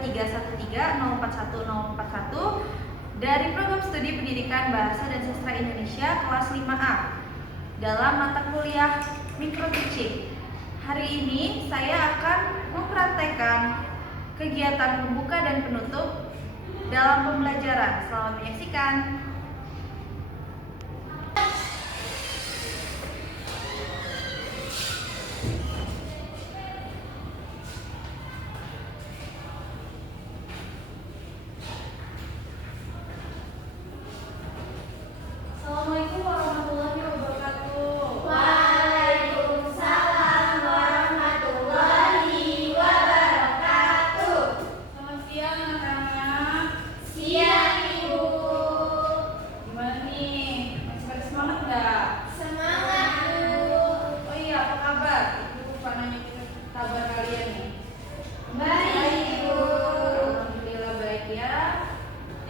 2313041 dari Program Studi Pendidikan Bahasa dan Sastra Indonesia kelas 5A dalam mata kuliah Micro Teaching. Hari ini saya akan mempraktekkan kegiatan pembuka dan penutup dalam pembelajaran. Selamat menyaksikan. Assalamualaikum warahmatullahi wabarakatuh. Waalaikumsalam warahmatullahi wabarakatuh. Selamat siang anak-anak. Siang Ibu. Gimana nih? Masih pada semangat nggak? Semangat Bu. Oh iya, apa kabar? Ibu lupa nanya kabar kalian nih. Baik Ibu. Alhamdulillah baik ya.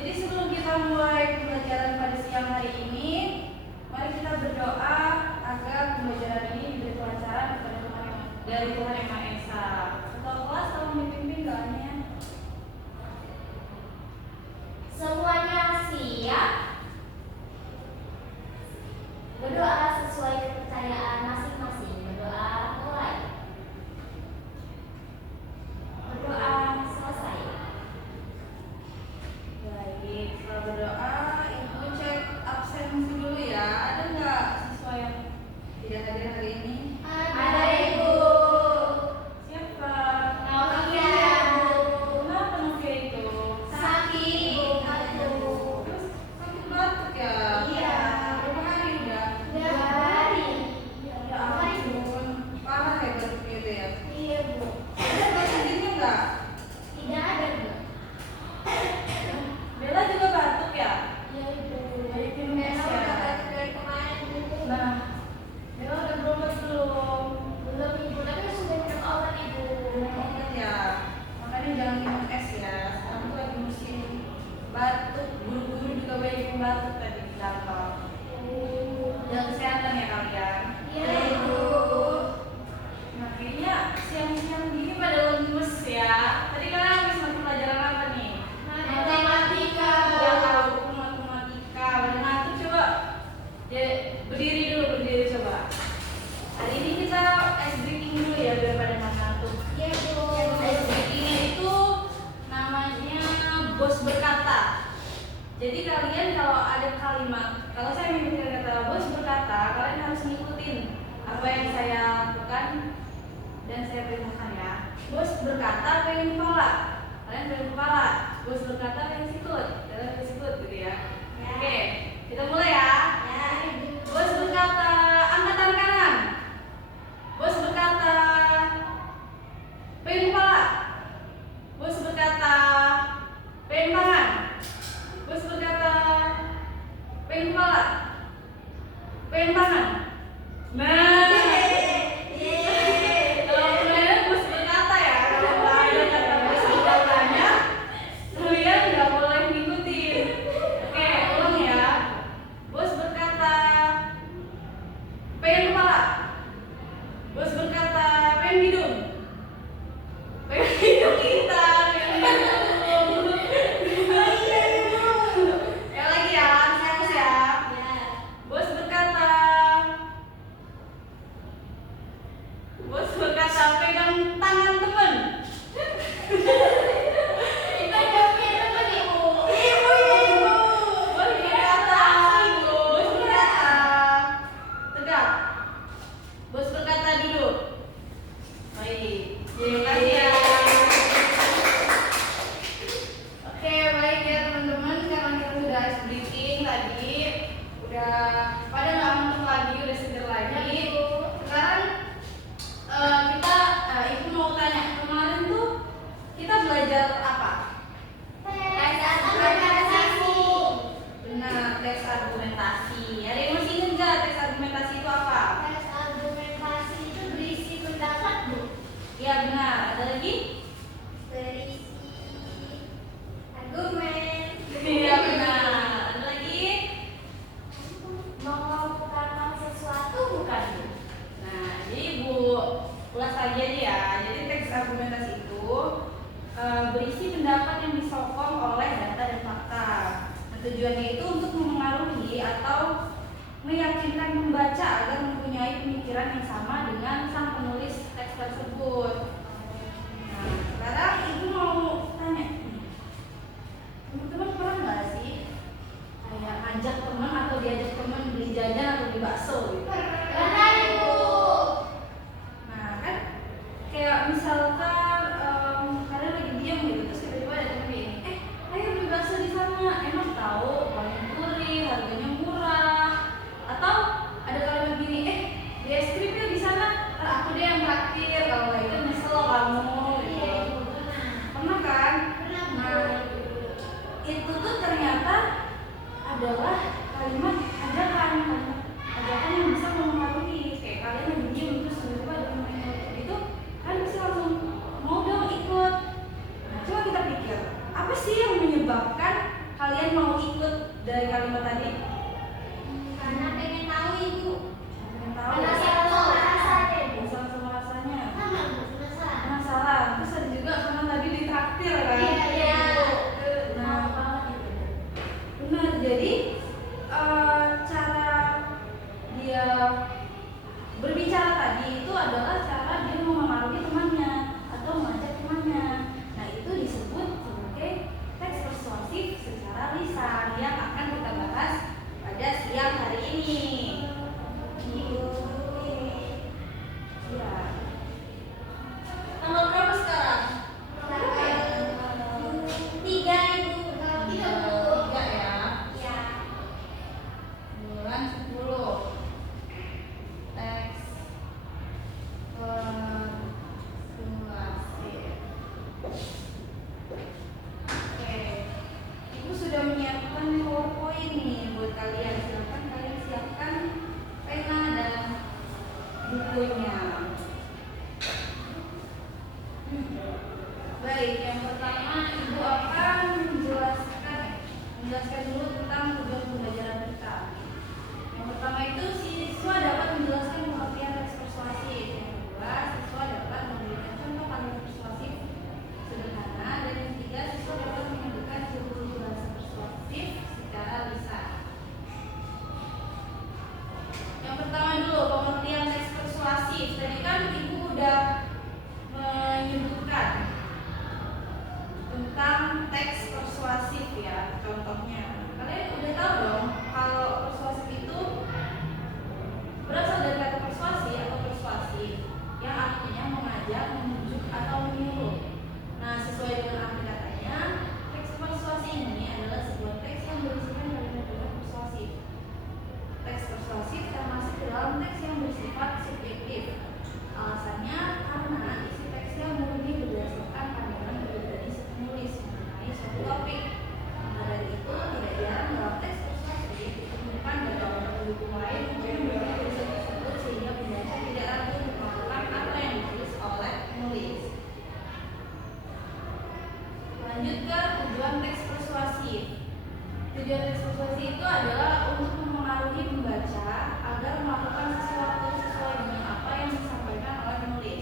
Jadi sebelum kita mulai pembelajaran pada siang hari ini, mari kita berdoa agar pembelajaran ini diberi kelancaran dari Tuhan Yang Maha Esa. Ketua kelas tolong dipimpin doanya. Semuanya siap? Berdoa sesuai kepercayaan masing-masing. Berdoa mulai. Berdoa selesai. Baik, setelah berdoa, Ibu cek absensi dulu ya. Ada nggak siswa yang tidak hadir hari ini? Ada Ibu. Siapa? Novia Bu. Kenapa Novia itu? Sakit Bu. Terus sakit batuk ya? Iya. Berapa hari udah? 2 hari. Ya ampun, parah ya batuknya itu ya. Iya Bu. Ada oksigennya nggak? Tidak ada Bu. Bella juga batuk ya? Iya Ibu. Banyak minum es Bella ya? udah batuk dari kemarin Bu. Nah, Bella udah berobat belum? Belum Ibu, tapi sudah minum obat Ibu. Ingat ya, makanya jangan minum es ya. Sekarang tuh lagi musim batuk, guru-guru juga banyak yang batuk tadi di kantor. Jaga kesehatan ya kalian. Iya Ibu. Nah, kayaknya siang-siang gini pada lemes ya. Tadi kalian habis mata pelajaran apa nih? Matematika. Ya tahu matematika. Pada ngantuk coba. Ya, berdiri dulu, berdiri coba. Hari ini kita ice breaking dulu ya biar pada nggak ngantuk. Iya Bu. Ice breakingnya itu namanya bos berkata. Jadi kalian kalau ada kalimat, kalau saya menggunakan kata bos berkata, kalian harus ngikutin apa yang saya lakukan dan saya perintahkan ya. Bos berkata pengen kepala, kalian pengen kepala. Bos berkata pengen sikut, kalian pengen sikut gitu ya. Oke, kita mulai ya. Ya Ibu. Bos berkata angkatan kanan. Bos berkata pengen kepala. Bos berkata pengen tangan. Bos berkata pengen kepala. Pengen tangan. Nah, kalau kalian bos berkata ya, kalau ada kata bos berkatanya, kalian nggak boleh ngikutin. Oke, ulang ya. Bos berkata pengen kepala. Bos berkata pengen hidung. Pengen hidung kita, pengen hidung. Ya lagi ya, serius ya. Ya. Bos berkata pegang tangan temen. Kita jawabnya teman Ibu. Bos berkata tegak. Bos berkata duduk. Baik, terima kasih ya. Oke, baik ya teman-teman. Sekarang kita sudah ice breaking tadi, udah pada nggak ngantuk lagi, udah seger lagi. Sekarang Ibu mau tanya, kemarin tuh kita belajar apa? Tes argumentasi. Benar, teks argumentasi. Ada yang masih ingat nggak teks argumentasi itu apa? Tes argumentasi itu berisi pendapat Bu. Ya benar. Ada lagi? Berisi argumen. Iya benar. Ada lagi? Mengungkapkan sesuatu bukan Bu? Nah, jadi Bu ulas lagi aja ya. Jadi teks argumentasi itu berisi pendapat beli bakso gitu. Pernah Ibu. Nah kan kayak misalkan kalian lagi diam gitu terus tiba-tiba ada temen gini, ayo beli bakso di sana, emang tahu paling gurih, harganya murah. Atau ada kalimat gini, di es krim yuk di sana, aku deh yang traktir, kalau nggak itu nyesel kamu gitu. Iya Ibu, pernah. Pernah kan? Pernah Bu. Nah itu tuh ternyata adalah kalimat ajakan yang bisa mempengaruhi. Kayak kalian lagi diem terus tiba-tiba ada temen yang gitu, kalian bisa langsung mau dong ikut. Nah coba kita pikir, apa sih yang menyebabkan kalian mau ikut dari kalimat tadi? Karena pengen tahu Ibu. Pengen tahu. Penasaran sama rasanya Ibu. Penasaran sama rasanya. Sama Bu, penasaran. Penasaran. Terus ada juga karena tadi ditraktir kan? Iya. Nah, Mau banget Ibu. benar. Jadi cara dia berbicara tadi itu adalah cara dia mempengaruhi temannya atau mengajak temannya. Nah itu disebut sebagai teks persuasif secara lisan yang akan kita bahas pada siang hari ini. Ya. Tanggal berapa sekarang? Berapa ya? 3 Ibu. 3 Bu. 3 ya. Iya. Bulan 10. Teks persuasif. Oke. Ibu sudah menyiapkan PowerPoint nih buat kalian. Silakan kalian siapkan pena dan bukunya. Baik, yang pertama Ibu akan menjelaskan dulu tentang tujuan pembelajaran kita. Yang pertama itu siswa dapat menjelaskan pengertian teks persuasif. Yang kedua, siswa dapat memberikan contoh kalimat persuasif sederhana. Dan yang ketiga, siswa dapat menyebutkan ciri-ciri bahasa persuasif secara lisan. Yang pertama dulu pengertian teks persuasif. Tadi kan Ibu udah menyebutkan tentang teks persuasif ya, contohnya. Kalian udah tahu dong kalau persuasif itu berasal dari kata persuasi atau persuasif yang artinya mengajak, membujuk atau menyuruh. Nah, sesuai dengan arti katanya, teks persuasi ini adalah sebuah teks yang berisikan kalimat-kalimat persuasif. Teks persuasif termasuk dalam teks yang bersifat subjektif. Alasannya karena isi teksnya murni berdasarkan pandangan pribadi si penulis mengenai suatu topik. Maka dari itu tidak jarang dalam teks persuasif ditemukan beberapa pendukung lain untuk mendukung tulisan tersebut sehingga pembaca tidak ragu untuk melakukan apa yang ditulis oleh penulis. Lanjut ke tujuan teks persuasif. Tujuan teks persuasif itu adalah untuk mempengaruhi pembaca agar melakukan sesuatu sesuai dengan apa yang disampaikan oleh penulis.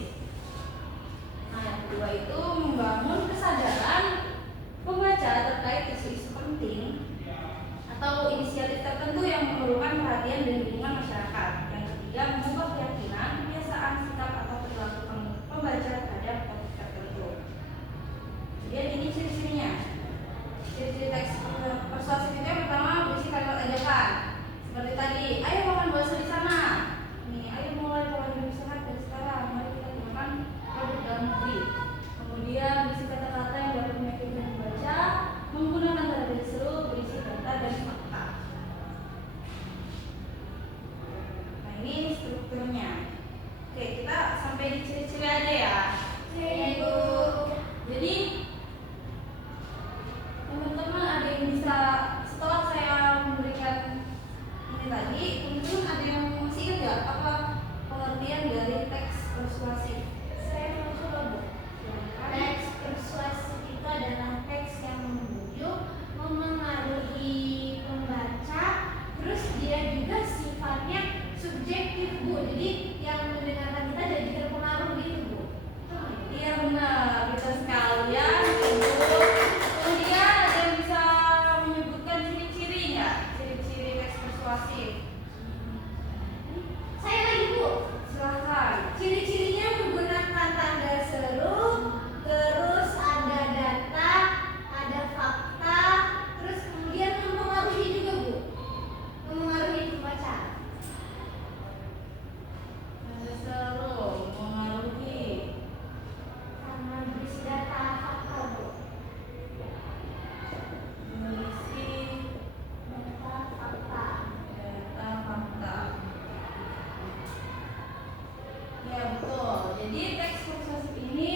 betul. Jadi teks persuasif ini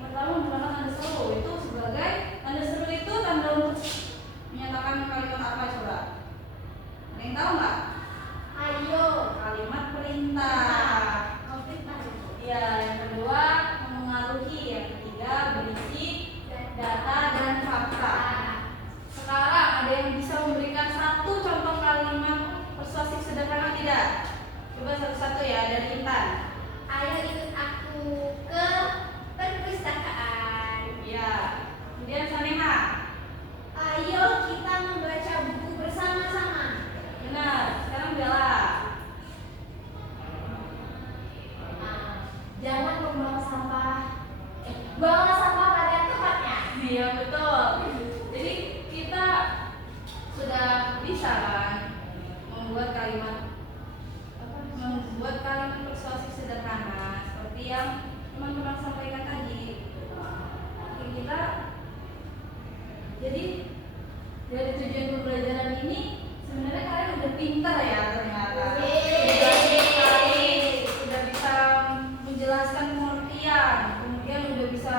pertama menggunakan tanda seru. Itu sebagai tanda seru itu tanda untuk menyatakan kalimat apa coba? Ada yang tahu nggak? Ayo. Kalimat perintah. Konfirmasi. Ya, yang kedua memengaruhi, yang ketiga berisi data dan fakta. Sekarang ada yang bisa memberikan satu contoh kalimat persuasif sederhana tidak? Coba satu-satu ya dari Intan. Ayo ikut aku ke perpustakaan. Ya. Kemudian Saneha. Ayo kita membaca buku bersama-sama. Benar. Sekarang Bella. Jangan membuang sampah. Buanglah sampah pada tempatnya. Iya betul. Jadi kita sudah bisa kan membuat kalimat persuasif sederhana seperti yang teman-teman sampaikan tadi. Oke, kita jadi dari tujuan pembelajaran ini sebenarnya kalian udah pintar ya ternyata. Sudah bisa menjelaskan pengertian, kemudian udah bisa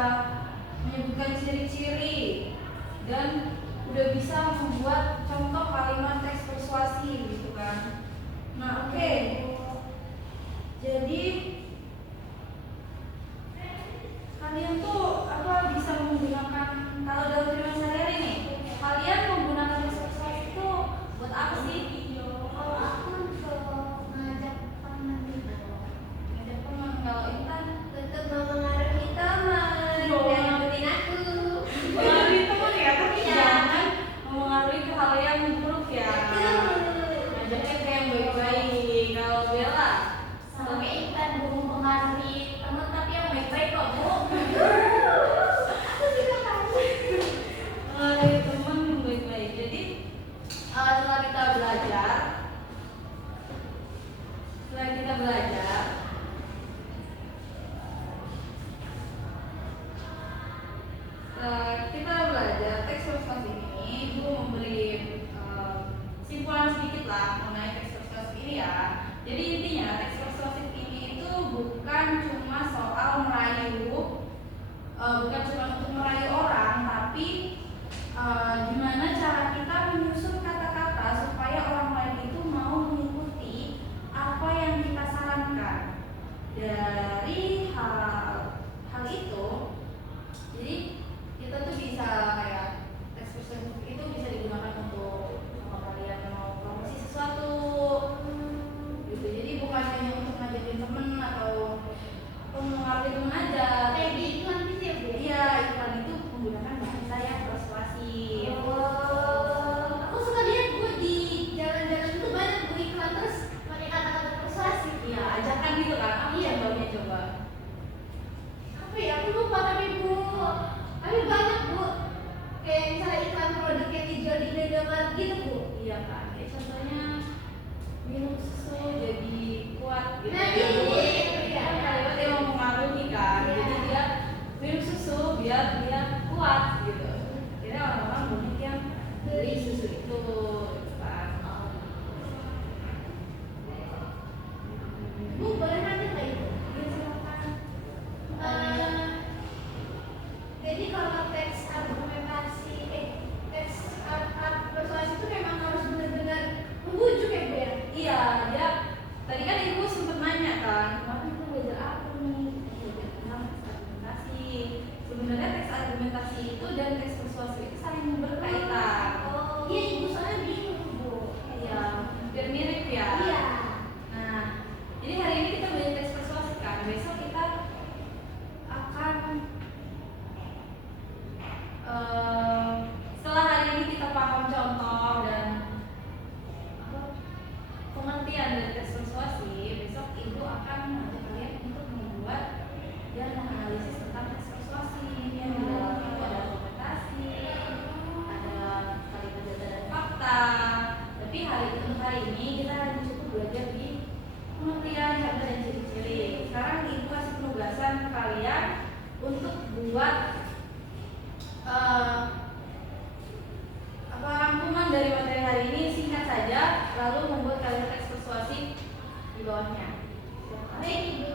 menyebutkan ciri-ciri dan udah bisa membuat contoh kalimat teks persuasi gitu kan. Nah, oke. Jadi kalian tuh bisa menggunakan kalau dalam kehidupan sehari-hari nih, kalian menggunakan teks persuasi itu buat apa sih? Kalau aku untuk ngajak teman gitu. Ngajak teman. Kalau Intan Untuk memengaruhi teman dan ngikutin aku. mengaruhi teman ya, tapi Iya. jangan mempengaruhi ke hal yang buruk ya. Betul. Ngajaknya ke yang baik-baik. Kalau Bella Sama kayak Intan, Bu, mempengaruhi teman tapi yang baik-baik kok, Bu. Aku juga tahu. mengaruhi teman yang baik-baik. Jadi setelah kita belajar, teks persuasi ini Ibu memberi simpulan sedikit lah mengenai teks persuasi ini ya. Jadi intinya teks persuasi ini itu bukan cuma soal merayu, bukan cuma untuk merayu orang, tapi gimana cara kita menyusun kata-kata supaya orang lain itu mau mengikuti apa yang kita sarankan. Dari hal itu, jadi kita tuh bisa kayak teks persuasif itu bisa digunakan untuk sama kalian mau promosi sesuatu gitu. Jadi bukan hanya untuk ngajakin temen atau mengaruhi temen aja. Kayak di iklan gitu ya, Bu? Iya, iklan itu menggunakan bahasa yang persuasif. Aku suka lihat, Bu, di jalan-jalan itu banyak Bu iklan terus pakai kata-kata persuasif. Iya, ajakan gitu kan. Apa Iya. contohnya coba? Apa ya? Aku lupa tapi Bu. Tapi banyak, Bu. Kayak misalnya iklan produk yang dijual di Indomaret gitu, Bu. Iya kan. Kayak contohnya minum susu jadi kuat gitu. Nah, ya. iya. Kan kalimat yang mempengaruhi kan. Iya. Jadi dia minum susu biar dia kuat gitu. Akhirnya orang-orang banyak yang beli susu itu gitu kan. Bu, boleh nanya nggak itu? Iya, silakan. Jadi kalau teks argumentasi, teks persuasi itu memang harus benar-benar membujuk ya, Bu ya? Iya, dia tadi kan ibu sempat nanya kan, kemarin ibu belajar apa nih? Belajar tentang teks argumentasi. Sebenarnya teks argumentasi itu dan teks persuasi itu saling berkaitan. Iya, Ibu, soalnya bingung, Bu. Iya, hampir mirip ya. Iya. Nah, jadi hari ini kita belajar teks persuasi kan. Besok kita akan setelah hari ini kita paham contoh dan pengertian dari teks persuasi, besok ibu akan mengajak kalian untuk membuat dan menganalisis tentang teks persuasi yang di dalam itu ada argumentasi, ada kalimat data dan fakta. Tapi hari ini kita hanya cukup belajar di pengertian kata dan ciri-ciri. Sekarang ibu kasih penugasan ke kalian untuk buat rangkuman dari materi hari ini singkat saja, lalu membuat kalimat teks persuasi di bawahnya. Baik, Ibu.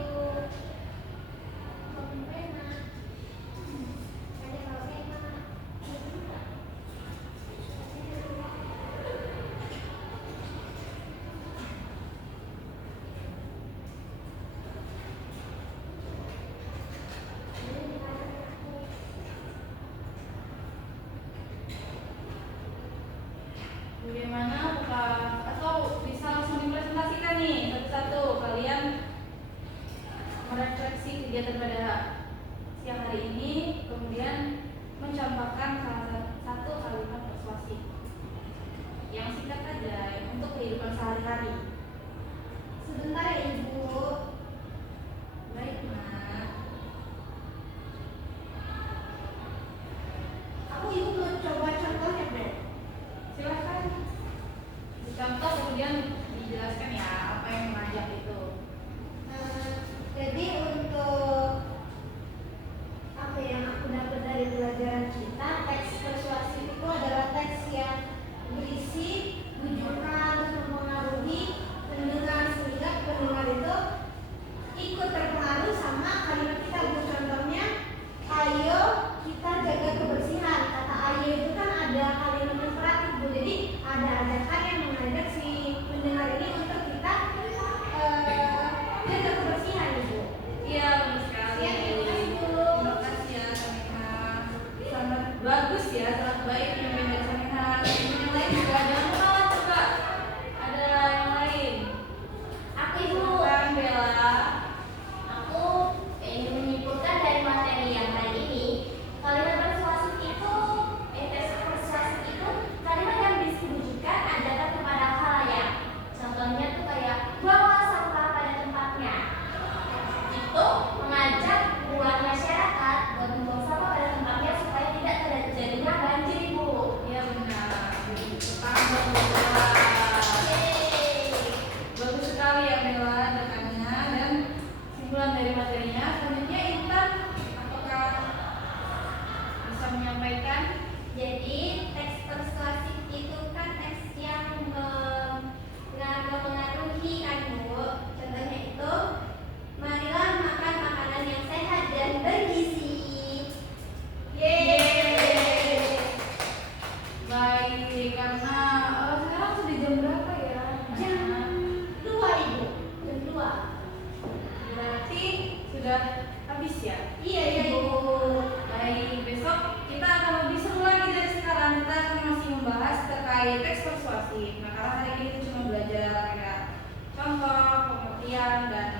pengertian dan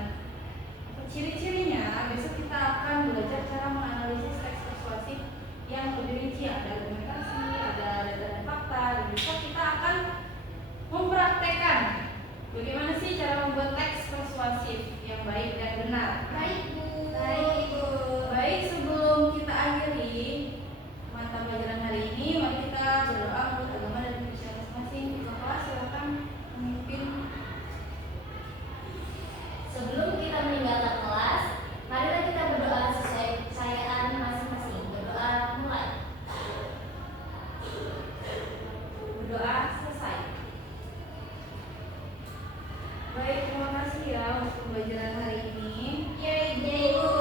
ciri-cirinya. Besok kita akan belajar cara menganalisis teks persuasif yang lebih rinci, ada argumentasi, ada data dan fakta, dan besok kita akan mempraktekkan bagaimana sih cara membuat teks persuasif yang baik dan benar. Baik, Bu. Baik, sebelum kita akhiri mata pelajaran hari ini, mari kita berdoa menurut agama dan Kristen masing-masing. Ketua kelas silakan memimpin. Sebelum kita meninggalkan kelas, marilah kita berdoa sesuai kepercayaan masing-masing. Berdoa mulai. Berdoa selesai. Baik, terima kasih ya untuk pembelajaran hari ini. Yeay, Bu.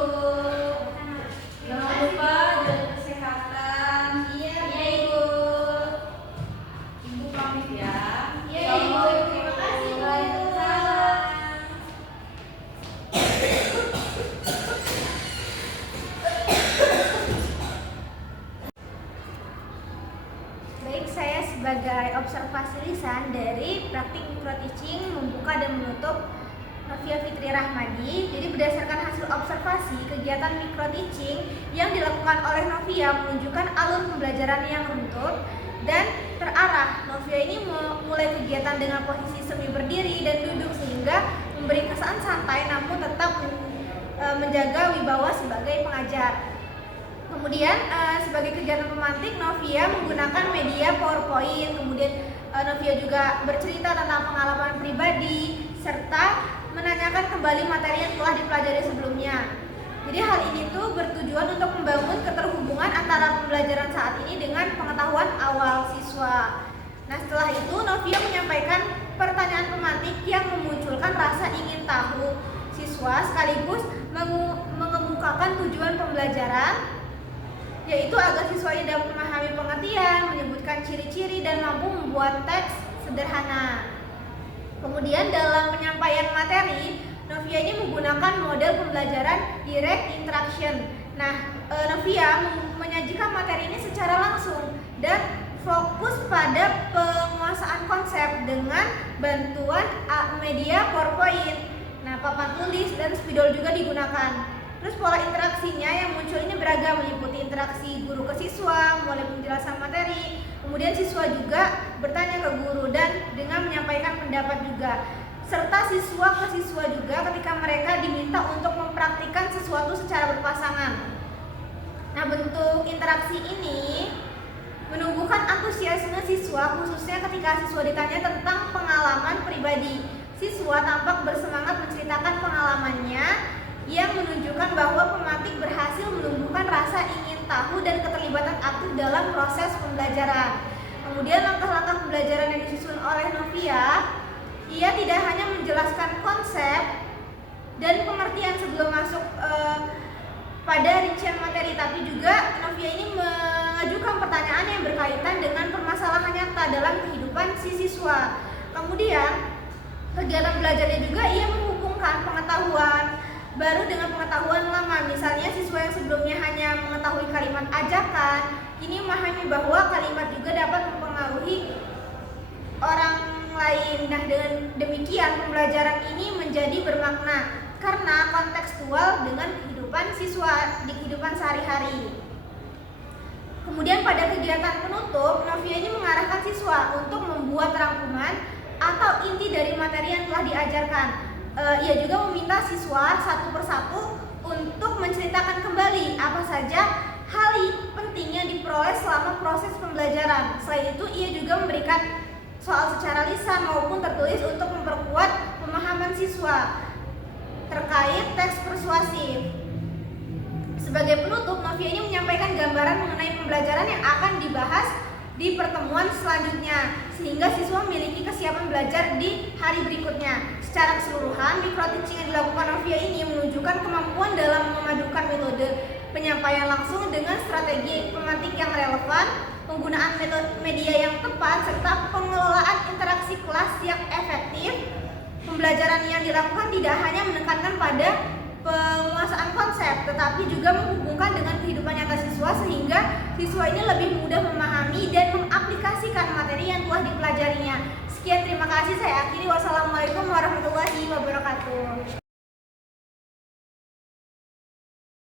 Jangan lupa jaga kesehatan. Yeay, Bu. Ibu pamit ya. Yeay, Bu. Terima kasih, Bu. Waalaikumsalam. Baik, saya sebagai observasi lisan dari praktik microteaching membuka dan menutup Novia Fitri Rahmadi. Jadi berdasarkan hasil observasi kegiatan microteaching yang dilakukan oleh Novia menunjukkan alur pembelajaran yang runtut dan terarah. Novia ini memulai kegiatan dengan posisi semi berdiri dan duduk sehingga memberi kesan santai namun tetap menjaga wibawa sebagai pengajar. Kemudian sebagai kegiatan pemantik, Novia menggunakan media PowerPoint. Kemudian Novia juga bercerita tentang pengalaman pribadi serta menanyakan kembali materi yang telah dipelajari sebelumnya. Jadi hal ini tuh bertujuan untuk membangun keterhubungan antara pembelajaran saat ini dengan pengetahuan awal siswa. Nah, setelah itu Novia menyampaikan pertanyaan pemantik yang memunculkan rasa ingin tahu siswa sekaligus mengemukakan tujuan pembelajaran, yaitu agar siswanya dapat memahami pengertian, menyebutkan ciri-ciri, dan mampu membuat teks sederhana. Kemudian dalam penyampaian materi, Novia ini menggunakan model pembelajaran direct interaction. Nah, Novia menyajikan materi ini secara langsung dan fokus pada penguasaan konsep dengan bantuan media PowerPoint. Nah, papan tulis dan spidol juga digunakan. Terus pola interaksinya yang muncul ini beragam, meliputi interaksi guru ke siswa, mulai penjelasan materi, kemudian siswa juga bertanya ke guru dan dengan menyampaikan pendapat juga, serta siswa ke siswa juga ketika mereka diminta untuk mempraktikkan sesuatu secara berpasangan. Nah, bentuk interaksi ini menumbuhkan antusiasme siswa, khususnya ketika siswa ditanya tentang pengalaman pribadi. Siswa tampak bersemangat menceritakan pengalamannya yang menunjukkan bahwa pemantik berhasil menumbuhkan rasa ingin tahu dan keterlibatan aktif dalam proses pembelajaran. Kemudian langkah-langkah pembelajaran yang disusun oleh Novia, ia tidak hanya menjelaskan konsep dan pengertian sebelum masuk pada rincian materi, tapi juga Novia ini mengajukan pertanyaan yang berkaitan dengan permasalahan nyata dalam kehidupan si siswa. Kemudian kegiatan belajarnya juga ia menghubungkan pengetahuan baru dengan pengetahuan lama. Misalnya siswa yang sebelumnya hanya mengetahui kalimat ajakan, kini memahami bahwa kalimat juga dapat mempengaruhi orang lain. Nah, dengan demikian pembelajaran ini menjadi bermakna karena kontekstual dengan kehidupan siswa di kehidupan sehari-hari. Kemudian pada kegiatan penutup, Novia ini mengarahkan siswa untuk membuat rangkuman atau inti dari materi yang telah diajarkan. Ia juga meminta siswa satu persatu untuk menceritakan kembali apa saja hal penting yang diperoleh selama proses pembelajaran. Selain itu, ia juga memberikan soal secara lisan maupun tertulis untuk memperkuat pemahaman siswa terkait teks persuasif. Sebagai penutup, Novia ini menyampaikan gambaran mengenai pembelajaran yang akan dibahas di pertemuan selanjutnya, sehingga siswa memiliki kesiapan belajar di hari berikutnya. Secara keseluruhan, microteaching yang dilakukan Novia ini menunjukkan kemampuan dalam memadukan metode penyampaian langsung dengan strategi pemantik yang relevan, penggunaan metode media yang tepat, serta pengelolaan interaksi kelas yang efektif. Pembelajaran yang dilakukan tidak hanya menekankan pada penguasaan konsep, tetapi juga menghubungkan dengan kehidupan nyata siswa sehingga siswa ini lebih mudah memahami dan mengaplikasikan materi yang telah dipelajarinya. Sekian, terima kasih. Saya akhiri. Wassalamualaikum warahmatullahi wabarakatuh.